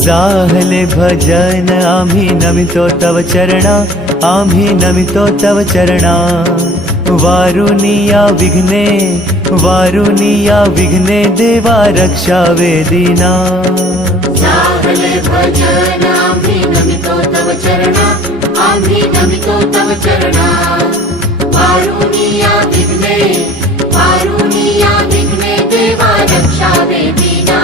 जाहले भजन आम्ही नमितो तव चरणा, आम्ही नमितो तव चरणा। वारुनिया विघ्ने, वारुनिया विघ्ने देवा रक्षावे दीना। जाहले भजन आम्ही नमितो तव चरणा, आम्ही नमितो तव चरणा। वारुनिया विघ्ने, वारुनिया विघ्ने देवा रक्षावे दीना।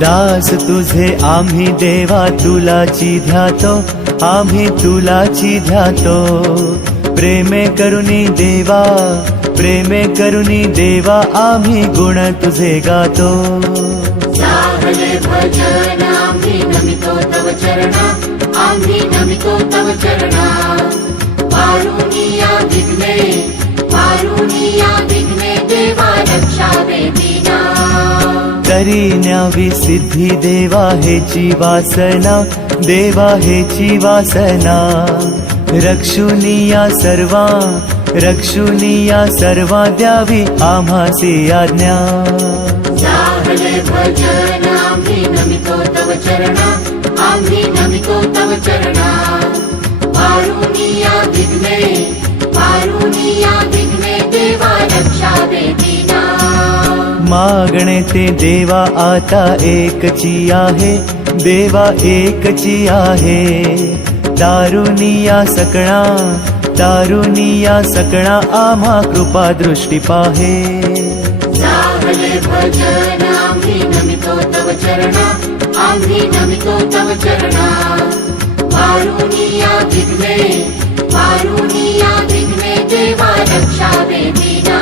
दास तुझे आम्ही देवा तुलाची ध्यातो, आम्ही तुलाची ध्यातो। प्रेमे करुणी देवा, प्रेमे करुणी देवा आम्ही गुण तुझे गातो। जाहले भजन आम्ही नमितो तव चरणा, आम्ही नमितो तव चरणा। वारुनिया विघ्ने, वारुनिया विघ्ने देवा रक्षावे दीना। तरी न्यावी सिद्धी देवा हेची वासना, देवा हेची वासना। रक्षुनिया सर्वा, रक्षुनिया सर्वा द्यावी आम्हासी आज्ञा। जाहले भजन आम्ही नमितो तव चरणा, आम्ही नमितो तव चरणा। वारुनिया विघ्ने, वारुनिया विघ्ने देवा रक्षावे दीना। मागणे ते देवा आता एकची आहे, देवा एकची आहे। दारुनिया सकळा, दारुनिया सकळा आम्हा कृपा दृष्टी पाहे। जाहले भजन आम्ही नमितो तव चरणा, आम्ही नमितो तव चरणा। वारुनिया विघ्ने, वारुनिया विघ्ने देवा रक्षावे दीना।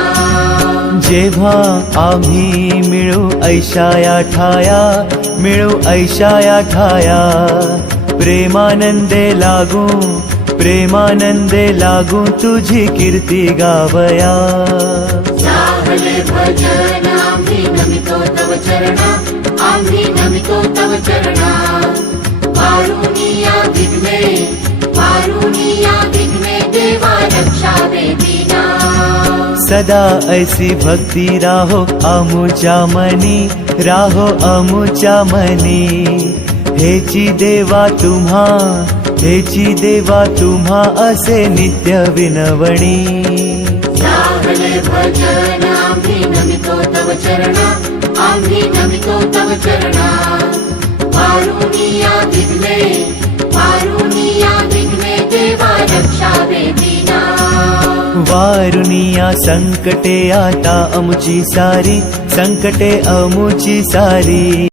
जेव्हा आम्ही मिळू ऐशाया ठाया, मिळू ऐशाया ठाया। प्रेमानंदे लागू, प्रेमानंदे लागू तुझी कीर्ती गावया। जाहले भजन आम्ही नमितो तव चरणा, आम्ही नमितो तव चरणा। वारुनिया विघ्ने, वारुनिया विघ्ने देवा रक्षावे दीना। सदा ऐसी भक्ती राहो अमुच्या मनी, राहो अमुच्या मनी। हेची देवा तुम्हा, हेची देवा तुम्हा असे नित्य विनवणी। जाहले भजन आम्ही नमितो तव चरणा, आम्ही नमितो तव चरणा। वारुनिया विघ्ने, वारुनिया विघ्ने देवा रक्षावे दीना। वारुनिया संकटे आता अमुची सारी, संकटे अमुची सारी।